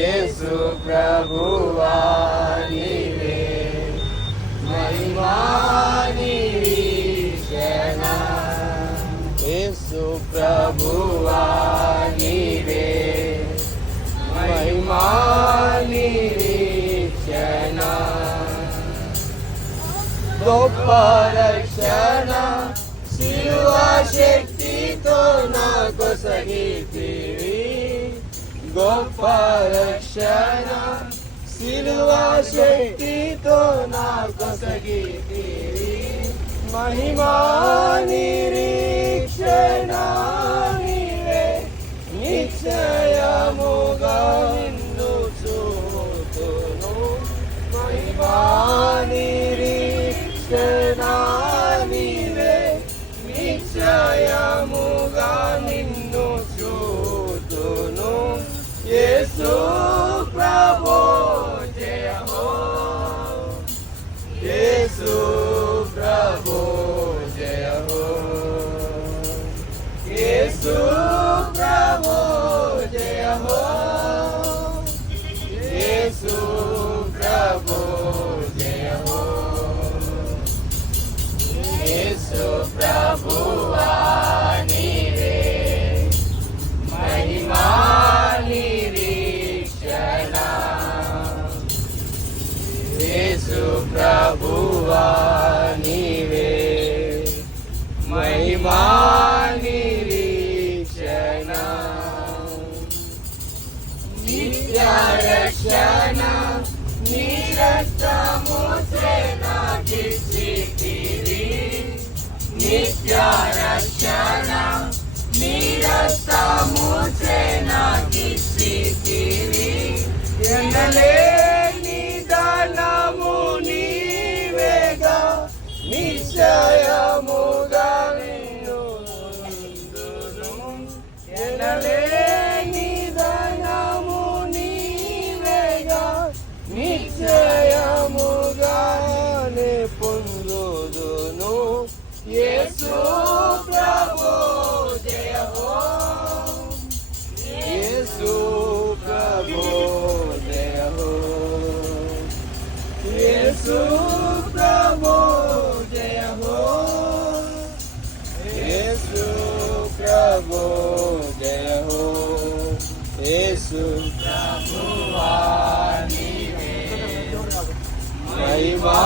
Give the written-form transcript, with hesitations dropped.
యేసు ప్రభువా నీవే మహిమా నిరీక్షణ యేసు ప్రభువా నీవే మహిమా నిరీక్షణ గొప్ప రక్షణ శిలువ శక్తితో నాకు సగితివి గొప్ప రక్షణ శిలువ శక్తితో నాకు సగితివి మహిమా నిరీక్షణ నీవే నిశ్చయముగా నిన్ను చూతును మహిమా నిరీక్షణ నీవే నిశ్చయముగా నిన్ను చూతును యేసు ప్రభు జయ హో యేసు ప్రభు జయ హో యేసు ప్రభు జయ హో యేసు ప్రభు జయ హో యేసు ప్రభువా నీవే మహిమా నిరీక్షణ యేసు ప్రభువా నీవే మహిమా నిరీక్షణ నిత్య రక్షణ నీ రక్తముచే నాకిచ్చితివి నిత్య రక్షణ నీ రక్తముచే నాకిచ్చితివి ఎనలేని దానము నీవేగా నిశ్చయముగా నిన్ను నందును ఎనలేని దానము నీవేగా నిశ్చయముగానే పొందుదును యేసు ప్రభు జయ హో యేసు ప్రభు జయ హో యేసు ప్రభు జయ హో యేసు ప్రభు జయ హో యేసు ప్రభువా నీవే మహిమా